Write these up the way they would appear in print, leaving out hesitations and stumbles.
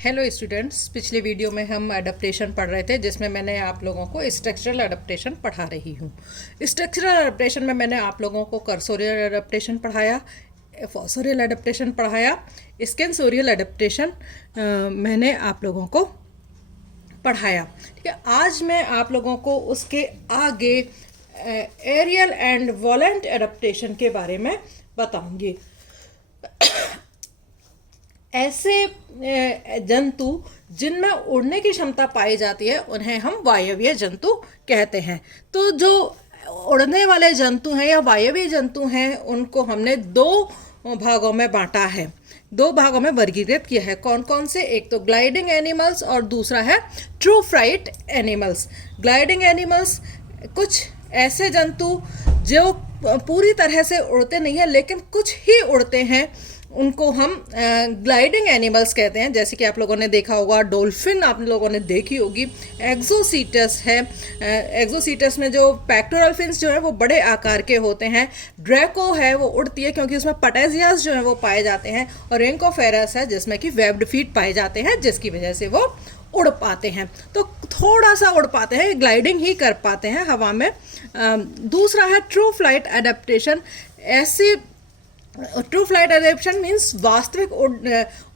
Hello students, पिछले video में हम अडेप्टेशन पढ़ रहे थे जिसमें मैंने आप लोगों को स्ट्रक्चरल अडेप्टेशन पढ़ा रही हूँ। स्ट्रक्चरल अडेप्टेशन में मैंने आप लोगों को कर्सोरियल अडेप्टेशन पढ़ाया, फोसोरियल अडेप्टेशन पढ़ाया, स्केंसोरियल अडेप्टेशन मैंने आप लोगों को पढ़ाया। ठीक है, आज मैं आप लोगों को उसके आगे एरियल एंड वॉलेंट अडेप्टेशन के बारे में बताऊंगी। ऐसे जंतु जिनमें उड़ने की क्षमता पाई जाती है उन्हें हम वायवीय जंतु कहते हैं। तो जो उड़ने वाले जंतु हैं या वायवीय जंतु हैं उनको हमने दो भागों में बांटा है, दो भागों में वर्गीकृत किया है। कौन कौन से? एक तो ग्लाइडिंग एनिमल्स और दूसरा है true flight animals. Gliding animals कुछ ऐसे जंतु जो पूरी तरह से उड़ते नहीं हैं लेकिन कुछ ही उड़ते हैं, उनको हम ग्लाइडिंग एनिमल्स कहते हैं। जैसे कि आप लोगों ने देखा होगा, डॉल्फिन आप लोगों ने देखी होगी। एक्सोसीटस है, एक्सोसीटस में जो पेक्टोरल फिन्स जो है वो बड़े आकार के होते हैं। ड्रैको है, वो उड़ती है क्योंकि उसमें पटेजियास जो है वो पाए जाते हैं। और रिंकोफेरस है जिसमें कि वेब्ड फीट पाए जाते हैं, जिसकी वजह से वो उड़ पाते हैं। तो थोड़ा सा उड़ पाते हैं, ग्लाइडिंग ही कर पाते हैं हवा में। दूसरा है ट्रू फ्लाइट एडेप्टेशन। ऐसी ट्रू फ्लाइट एडेप्टेशन मीन्स वास्तविक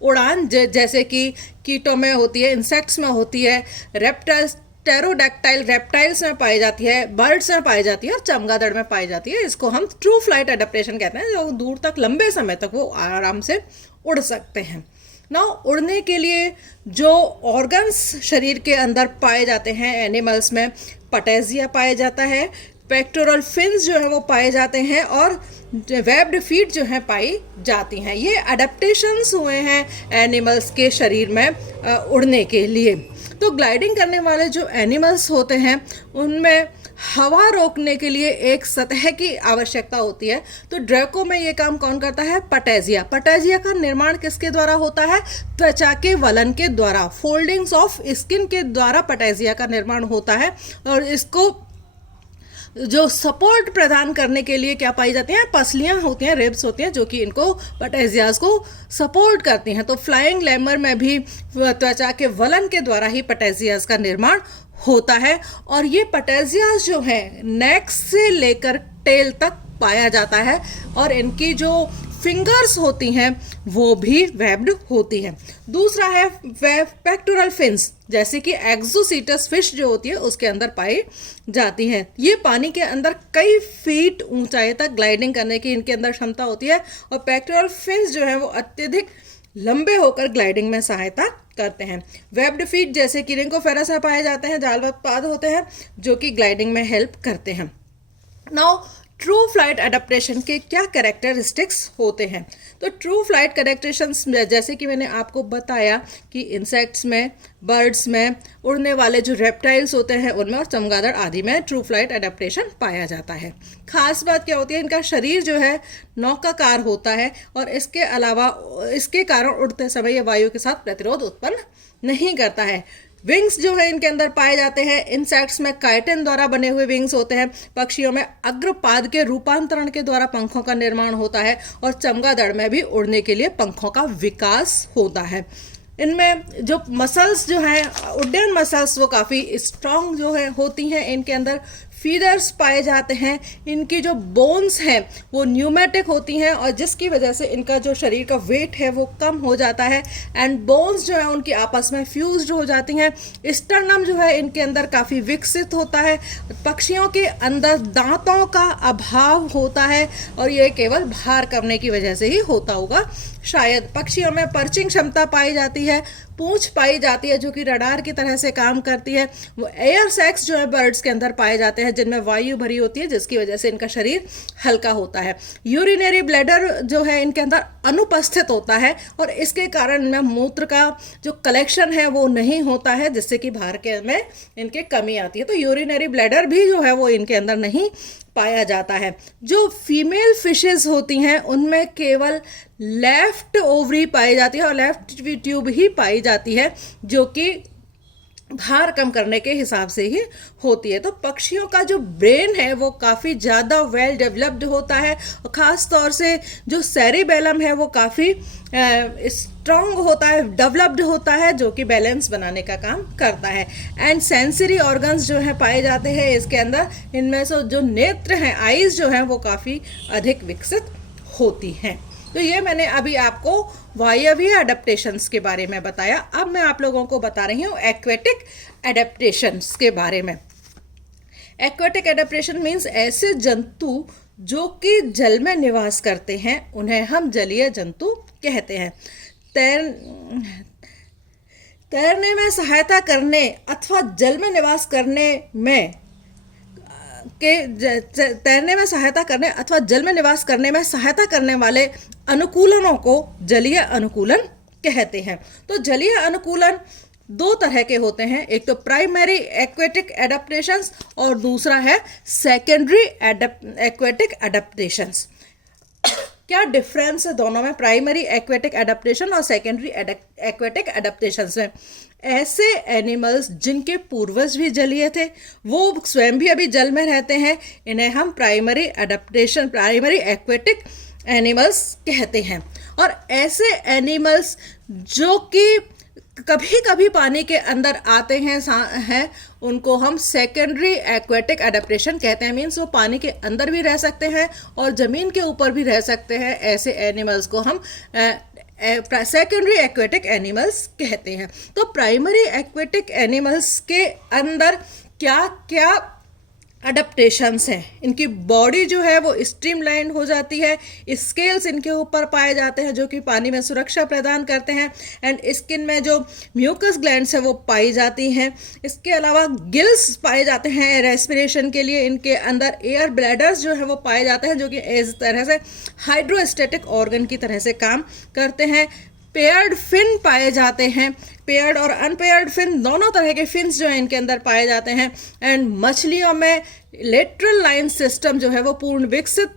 उड़ान, जैसे कि कीटों में होती है, इंसेक्ट्स में होती है, रेप्टाइल्स टेरोडैक्टाइल रेप्टाइल्स में पाई जाती है, बर्ड्स में पाई जाती है और चमगादड़ में पाई जाती है। इसको हम ट्रू फ्लाइट एडेप्टेशन कहते हैं, जो दूर तक लंबे समय तक वो आराम से उड़ सकते हैं। ना उड़ने के लिए जो ऑर्गन्स शरीर के अंदर पाए जाते हैं एनिमल्स में, पटेजिया पाया जाता है, पेक्टोरल फिन्स जो है वो पाए जाते हैं और वेब्ड फीट जो है पाई जाती हैं। ये अडेप्टेशंस हुए हैं एनिमल्स के शरीर में उड़ने के लिए। तो ग्लाइडिंग करने वाले जो एनिमल्स होते हैं उनमें हवा रोकने के लिए एक सतह की आवश्यकता होती है। तो ड्रैको में ये काम कौन करता है? पटेजिया। पटेजिया का निर्माण किसके द्वारा होता है? त्वचा के वलन के द्वारा, फोल्डिंग्स ऑफ स्किन के द्वारा पटेजिया का निर्माण होता है। और इसको जो सपोर्ट प्रदान करने के लिए क्या पाई जाती हैं? पसलियां होती हैं, रिब्स होती हैं, जो कि इनको पटेजियाज को सपोर्ट करती हैं। तो फ्लाइंग लेमर में भी त्वचा के वलन के द्वारा ही पटेजियाज का निर्माण होता है। और ये पटेजियाज जो है नेक से लेकर टेल तक पाया जाता है और इनकी जो फिंगर्स होती हैं वो भी वेब्ड होती हैं। दूसरा है पेक्टोरल फिन्स, जैसे कि एक्सोसीटस फिश जो होती है उसके अंदर पाई जाती हैं। ये पानी के अंदर कई फीट ऊंचाई तक ग्लाइडिंग करने की इनके अंदर क्षमता होती है। और पेक्टोरल फिन्स जो है वो अत्यधिक लंबे होकर ग्लाइडिंग में सहायता करते हैं। वेब्ड फीट जैसे कि रिंकोफेरस में पाए जाते हैं, जालवत्पाद होते हैं जो कि ग्लाइडिंग में हेल्प करते हैं। नाउ ट्रू फ्लाइट एडेप्टेशन के क्या कैरेक्टरिस्टिक्स होते हैं? तो ट्रू फ्लाइट कैरेक्टरिस्टिक्स जैसे कि मैंने आपको बताया कि इंसेक्ट्स में, बर्ड्स में, उड़ने वाले जो रेप्टाइल्स होते हैं उनमें और चमगादड़ आदि में ट्रू फ्लाइट एडेप्टेशन पाया जाता है। खास बात क्या होती है? इनका शरीर जो है नौकाकार होता है और इसके अलावा इसके कारण उड़ते समय ये वायु के साथ प्रतिरोध उत्पन्न नहीं करता है। विंग्स जो है इनके अंदर पाए जाते हैं। इंसेक्ट्स में काइटिन द्वारा बने हुए विंग्स होते हैं। पक्षियों में अग्रपाद के रूपांतरण के द्वारा पंखों का निर्माण होता है और चमगादड़ में भी उड़ने के लिए पंखों का विकास होता है। इनमें जो मसल्स जो हैं, उड्डयन मसल्स, वो काफ़ी स्ट्रॉन्ग जो है होती हैं। इनके अंदर फीदर्स पाए जाते हैं। इनकी जो बोन्स हैं वो न्यूमेटिक होती हैं और जिसकी वजह से इनका जो शरीर का वेट है वो कम हो जाता है। एंड बोन्स जो है उनकी आपस में फ्यूज्ड हो जाती हैं। स्टर्नम जो है इनके अंदर काफ़ी विकसित होता है। पक्षियों के अंदर दांतों का अभाव होता है और ये केवल भार करने की वजह से ही होता होगा शायद। पक्षियों में पर्चिंग क्षमता पाई जाती है, पूंछ पाई जाती है जो कि रडार की तरह से काम करती है। वो एयर सैक्स जो है बर्ड्स के अंदर पाए जाते हैं जिनमें वायु भरी होती है, जिसकी वजह से इनका शरीर हल्का होता है। यूरिनरी ब्लैडर जो है इनके अंदर अनुपस्थित होता है और इसके कारण इनमें मूत्र का जो कलेक्शन है वो नहीं होता है, जिससे कि भार के में इनके कमी आती है। तो यूरिनरी ब्लैडर भी जो है वो इनके अंदर नहीं पाया जाता है। जो फीमेल फिशेस होती हैं उनमें केवल लेफ्ट ओवरी पाई जाती है और लेफ्ट ट्यूब ही पाई जाती है, जो कि भार कम करने के हिसाब से ही होती है। तो पक्षियों का जो ब्रेन है वो काफ़ी ज़्यादा वेल डेवलप्ड होता है, और ख़ास तौर से जो सेरिबेलम है वो काफ़ी स्ट्रॉन्ग होता है, डेवलप्ड होता है, जो कि बैलेंस बनाने का काम करता है। एंड सेंसरी ऑर्गन्स जो है पाए जाते हैं इसके अंदर, इनमें से जो नेत्र हैं, आईज जो हैं, वो काफ़ी अधिक विकसित होती हैं। तो ये मैंने अभी आपको वायवीय एडेप्टेशंस के बारे में बताया। अब मैं आप लोगों को बता रही हूँ एक्वेटिक एडेप्टेशंस के बारे में। एक्वेटिक एडेप्टेशन मीन्स ऐसे जंतु जो कि जल में निवास करते हैं, उन्हें हम जलीय जंतु कहते हैं। तैरने में सहायता करने अथवा जल में निवास करने में तैरने में सहायता करने अथवा जल में निवास करने में सहायता करने वाले अनुकूलनों को जलीय अनुकूलन कहते हैं। तो जलीय अनुकूलन दो तरह के होते हैं, एक तो प्राइमरी एक्वेटिक एडेप्टेशंस और दूसरा है सेकेंडरी एक्वेटिक एडेप्टेशंस। क्या डिफरेंस है दोनों में, प्राइमरी एक्वेटिक एडेप्टेशन और सेकेंडरी एक्वेटिक एडेप्टेशंस में? ऐसे एनिमल्स जिनके पूर्वज भी जलीय थे, वो स्वयं भी अभी जल में रहते हैं, इन्हें हम प्राइमरी एक्वेटिक एनिमल्स कहते हैं। और ऐसे एनिमल्स जो कि कभी कभी पानी के अंदर आते हैं उनको हम सेकेंडरी एक्वेटिक एडेप्टेशन कहते हैं। मीन्स वो पानी के अंदर भी रह सकते हैं और ज़मीन के ऊपर भी रह सकते हैं। ऐसे एनिमल्स को हम सेकेंडरी एक्वेटिक एनिमल्स कहते हैं। तो प्राइमरी एक्वेटिक एनिमल्स के अंदर क्या क्या अडेप्टेशंस हैं? इनकी बॉडी जो है वो स्ट्रीमलाइन हो जाती है, स्केल्स इनके ऊपर पाए जाते हैं जो कि पानी में सुरक्षा प्रदान करते हैं, एंड स्किन में जो म्यूकस ग्लैंड्स है वो पाई जाती हैं। इसके अलावा गिल्स पाए जाते हैं रेस्पिरेशन के लिए, इनके अंदर एयर ब्लैडर्स जो है वो पाए जाते हैं जो कि इस तरह से हाइड्रोस्टैटिक ऑर्गन की तरह से काम करते हैं। पेयर्ड फिन पाए जाते हैं, पेयर्ड और अनपेयर्ड फिन दोनों तरह के फिन्स जो है इनके अंदर पाए जाते हैं। एंड मछलियों में लेटरल लाइन सिस्टम जो है वो पूर्ण विकसित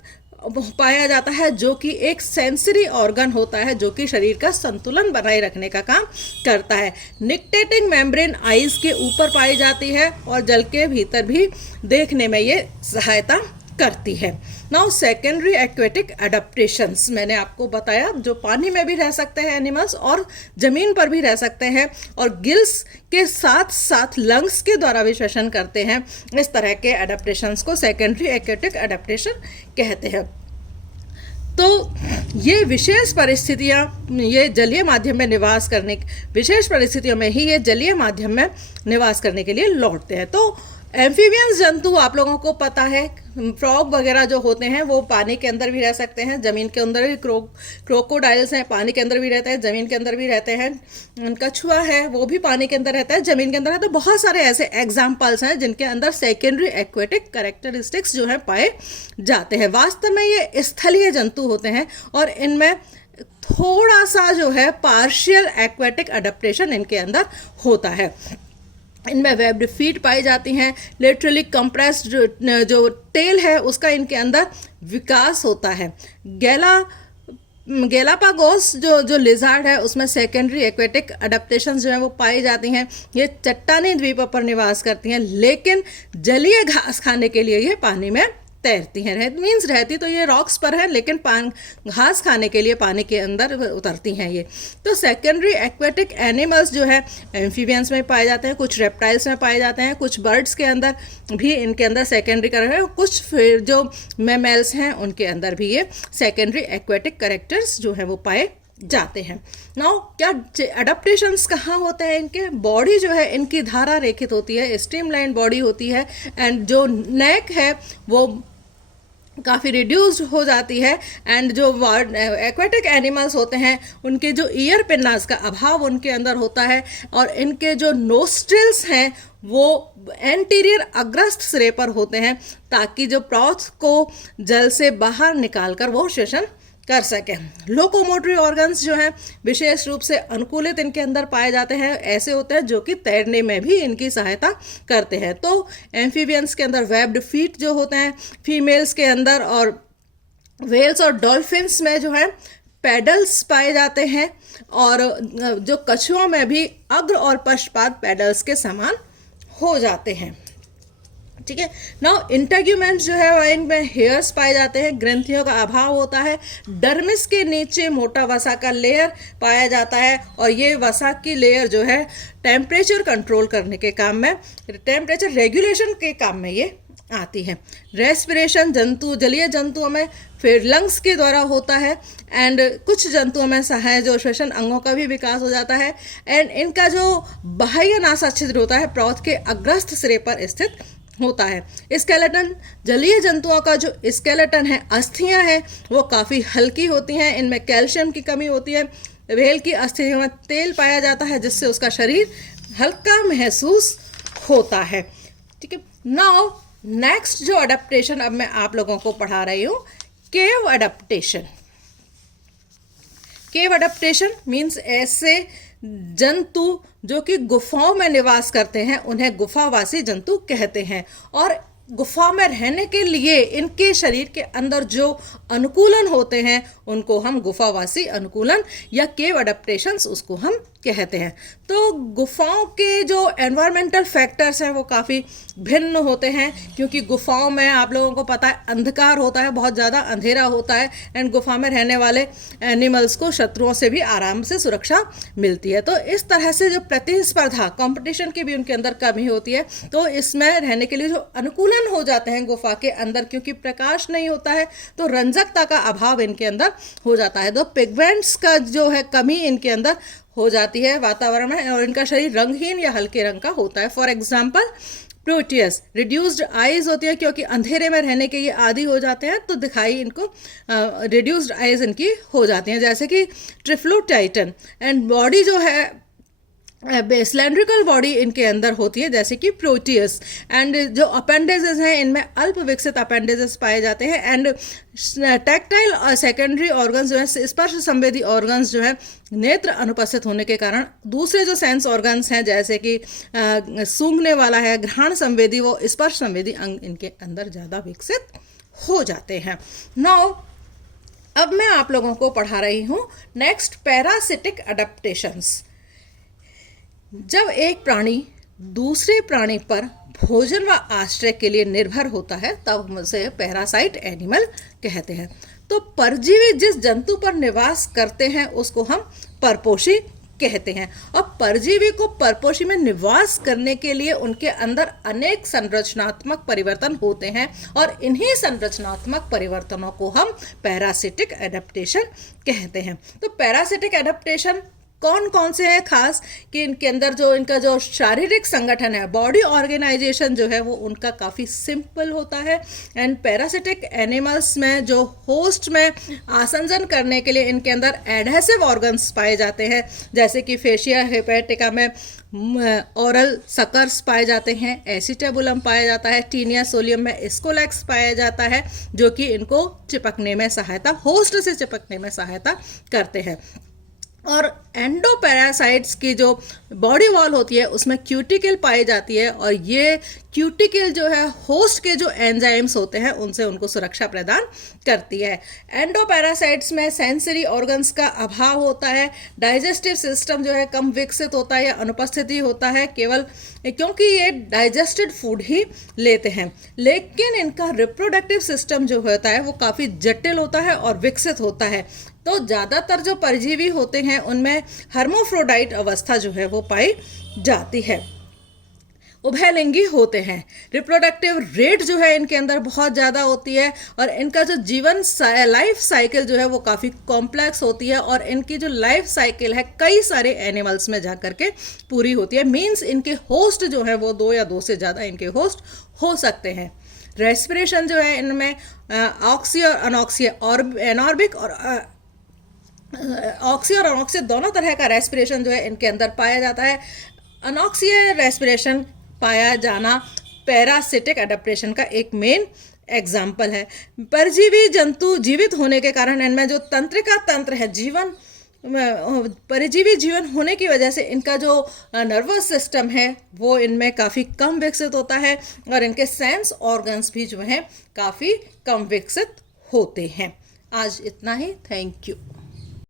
पाया जाता है, जो कि एक सेंसरी ऑर्गन होता है जो कि शरीर का संतुलन बनाए रखने का काम करता है। निक्टेटिंग मेम्ब्रेन आईज के ऊपर पाई जाती है और जल के भीतर भी देखने में ये सहायता करती है। नाउ सेकेंडरी एक्वेटिक एडेप्टेशंस मैंने आपको बताया, जो पानी में भी रह सकते हैं एनिमल्स और ज़मीन पर भी रह सकते हैं, और गिल्स के साथ साथ लंग्स के द्वारा भी श्वसन करते हैं। इस तरह के एडेप्टेशंस को सेकेंडरी एक्वेटिक एडेप्टेशन कहते हैं। तो ये विशेष परिस्थितियाँ, ये जलीय माध्यम में निवास करने, विशेष परिस्थितियों में ही ये जलीय माध्यम में निवास करने के लिए लौटते हैं। तो एम्फीबियंस जंतु आप लोगों को पता है, फ्रॉग वगैरह जो होते हैं वो पानी के अंदर भी रह सकते हैं, ज़मीन के अंदर भी क्रोकोडाइल्स हैं, पानी के अंदर भी रहते हैं, ज़मीन के अंदर भी रहते हैं। कछुआ है वो भी पानी के अंदर रहता है, ज़मीन के अंदर है। तो बहुत सारे ऐसे एग्जाम्पल्स हैं जिनके अंदर सेकेंडरी एक्वेटिक कैरेक्टरिस्टिक्स जो है पाए जाते हैं। वास्तव में ये स्थलीय जंतु होते हैं और इनमें थोड़ा सा जो है पार्शियल एक्वेटिक एडेप्टेशन इनके अंदर होता है। इनमें वेब्ड फीट पाई जाती हैं, लिटरली कंप्रेस्ड जो टेल है उसका इनके अंदर विकास होता है। गैलापागोस जो लिजार्ड है उसमें सेकेंडरी एक्वेटिक एडेप्टेशन जो है वो पाई जाती हैं। ये चट्टानी द्वीपों पर निवास करती हैं, लेकिन जलीय घास खाने के लिए ये पानी में तैरती हैं। रहती तो ये रॉक्स पर है, लेकिन घास खाने के लिए पानी के अंदर उतरती हैं ये। तो सेकेंडरी एक्वेटिक एनिमल्स जो है एम्फीबियंस में पाए जाते हैं, कुछ रेप्टाइल्स में पाए जाते हैं, कुछ बर्ड्स के अंदर भी इनके अंदर सेकेंडरी है, कुछ फिर जो मैमल्स हैं उनके अंदर भी ये सेकेंडरी एक्वेटिक कैरेक्टर्स जो है वो पाए जाते हैं। नाउ क्या अडेप्टेशंस कहाँ होते हैं? इनके बॉडी जो है इनकी धारा रेखित होती है, स्ट्रीमलाइन बॉडी होती है, एंड जो नेक है वो काफ़ी रिड्यूस्ड हो जाती है। एंड जो एक्वेटिक एनिमल्स होते हैं उनके जो ईयर पिन्नास का अभाव उनके अंदर होता है, और इनके जो नोस्ट्रिल्स हैं वो एंटीरियर अग्रस्त सिरे पर होते हैं, ताकि जो प्रॉथ को जल से बाहर निकालकर वो श्वसन कर सकें। लोकोमोटरी ऑर्गन्स जो हैं विशेष रूप से अनुकूलित इनके अंदर पाए जाते हैं, ऐसे होते हैं जो कि तैरने में भी इनकी सहायता करते हैं। तो एम्फीबियंस के अंदर वेब्ड फीट जो होते हैं फीमेल्स के अंदर, और व्हेल्स और डॉल्फिन्स में जो है पेडल्स पाए जाते हैं और जो कछुओं में भी अग्र और पश्चपाद पेडल्स के समान हो जाते हैं। ठीक है। नाउ इंटेग्यूमेंट्स जो है वह इनमें हेयर्स पाए जाते हैं, ग्रंथियों का अभाव होता है, डर्मिस के नीचे मोटा वसा का लेयर पाया जाता है और ये वसा की लेयर जो है टेम्परेचर कंट्रोल करने के काम में, टेम्परेचर रेगुलेशन के काम में ये आती है। रेस्पिरेशन जलीय जंतुओं में फिर लंग्स के द्वारा होता है एंड कुछ जंतुओं में सहायक जो श्वसन अंगों का भी विकास हो जाता है एंड इनका जो बाह्य नासा छिद्र होता है प्रौध के अग्रस्त सिरे पर स्थित होता है। स्केलेटन, जलीय जंतुओं का जो स्केलेटन है, अस्थियां हैं, वो काफ़ी हल्की होती हैं, इनमें कैल्शियम की कमी होती है। व्हेल की अस्थियों में तेल पाया जाता है जिससे उसका शरीर हल्का महसूस होता है। ठीक है। नाउ नेक्स्ट जो अडेप्टेशन अब मैं आप लोगों को पढ़ा रही हूँ, केव अडेप्टेशन। केव अडेप्टेशन मीन्स ऐसे जंतु जो कि गुफाओं में निवास करते हैं उन्हें गुफावासी जंतु कहते हैं और गुफा में रहने के लिए इनके शरीर के अंदर जो अनुकूलन होते हैं उनको हम गुफावासी अनुकूलन या केव अडेप्टेशंस उसको हम कहते हैं। तो गुफाओं के जो एनवायरमेंटल फैक्टर्स हैं वो काफ़ी भिन्न होते हैं क्योंकि गुफाओं में आप लोगों को पता है अंधकार होता है, बहुत ज़्यादा अंधेरा होता है एंड गुफा में रहने वाले एनिमल्स को शत्रुओं से भी आराम से सुरक्षा मिलती है। तो इस तरह से जो प्रतिस्पर्धा कंपटीशन की भी उनके अंदर कमी होती है, तो इसमें रहने के लिए जो अनुकूलन हो जाते हैं गुफा के अंदर, क्योंकि प्रकाश नहीं होता है तो रंजकता का अभाव इनके अंदर हो जाता है। तो पिगमेंट्स का जो है कमी इनके अंदर हो जाती है वातावरण में और इनका शरीर रंगहीन या हल्के रंग का होता है। For example Proteus, reduced eyes होती है क्योंकि अंधेरे में रहने के ये आदी हो जाते हैं तो दिखाई इनको रिड्यूस्ड आइज इनकी हो जाती हैं, जैसे कि ट्रिफ्लोटाइटन। एंड बॉडी जो है सिलेंड्रिकल बॉडी इनके अंदर होती है जैसे कि प्रोटियस। एंड जो अपेंडेजेस हैं इनमें अल्प विकसित अपेंडेजेस पाए जाते हैं एंड टैक्टाइल और सेकेंडरी ऑर्गन्स जो है स्पर्श संवेदी ऑर्गन्स जो है नेत्र अनुपस्थित होने के कारण दूसरे जो सेंस ऑर्गन्स हैं जैसे कि सूंघने वाला है, घ्राण संवेदी, वो स्पर्श संवेदी अंग इनके अंदर ज़्यादा विकसित हो जाते हैं। नाउ अब मैं आप लोगों को पढ़ा रही हूँ नेक्स्ट पैरासिटिक अडेप्टेशंस। जब एक प्राणी दूसरे प्राणी पर भोजन व आश्रय के लिए निर्भर होता है तब हम उसे पैरासाइट एनिमल कहते हैं। तो परजीवी जिस जंतु पर निवास करते हैं उसको हम परपोषी कहते हैं और परजीवी को परपोषी में निवास करने के लिए उनके अंदर अनेक संरचनात्मक परिवर्तन होते हैं और इन्हीं संरचनात्मक परिवर्तनों को हम पैरासिटिक एडेप्टेशन कहते हैं। तो पैरासिटिक एडेप्टेशन कौन कौन से हैं खास कि इनके अंदर जो इनका जो शारीरिक संगठन है, बॉडी ऑर्गेनाइजेशन जो है वो उनका काफ़ी सिंपल होता है एंड पैरासिटिक एनिमल्स में जो होस्ट में आसंजन करने के लिए इनके अंदर एडहेसिव ऑर्गन्स पाए जाते हैं जैसे कि फेशिया हेपेटिका में ओरल सकर्स पाए जाते हैं, एसिटेबुलम पाया जाता है, टीनिया सोलियम में स्कोलेक्स पाया जाता है जो कि इनको चिपकने में सहायता, होस्ट से चिपकने में सहायता करते हैं। और एंडोपैरासाइट्स की जो बॉडी वॉल होती है उसमें क्यूटिकल पाई जाती है और ये क्यूटिकल जो है होस्ट के जो एंजाइम्स होते हैं उनसे उनको सुरक्षा प्रदान करती है। एंडोपैरासाइट्स में सेंसरी ऑर्गन्स का अभाव होता है, डाइजेस्टिव सिस्टम जो है कम विकसित होता है या अनुपस्थिति होता है केवल क्योंकि ये डाइजेस्टेड फूड ही लेते हैं, लेकिन इनका रिप्रोडक्टिव सिस्टम जो होता है वो काफ़ी जटिल होता है और विकसित होता है। तो ज़्यादातर जो परजीवी होते हैं उनमें हर्मोफ्रोडाइट अवस्था जो है वो पाई जाती है। उभयलिंगी होते हैं, रिप्रोडक्टिव रेट जो है इनके अंदर बहुत ज़्यादा होती है और इनका जो जीवन लाइफ साइकिल जो है वो काफ़ी कॉम्प्लेक्स होती है और इनकी जो लाइफ साइकिल है कई सारे एनिमल्स में जा कर के पूरी होती है। मीन्स इनके होस्ट जो है वो 2 या 2 से ज़्यादा इनके होस्ट हो सकते हैं। रेस्पिरेशन जो है इनमें ऑक्सी और अनऑक्सी और एनॉर्बिक और ऑक्सी और अनॉक्सी दोनों तरह का रेस्पिरेशन जो है इनके अंदर पाया जाता है। अनॉक्सीय रेस्पिरेशन पाया जाना पैरासिटिक एडेप्टेशन का एक मेन एग्जाम्पल है। परजीवी जंतु जीवित होने के कारण इनमें जो तंत्रिका तंत्र है, जीवन परजीवी जीवन होने की वजह से इनका जो नर्वस सिस्टम है वो इनमें काफ़ी कम विकसित होता है और इनके सेंस ऑर्गन्स भी जो हैं काफ़ी कम विकसित होते हैं। आज इतना ही, थैंक यू।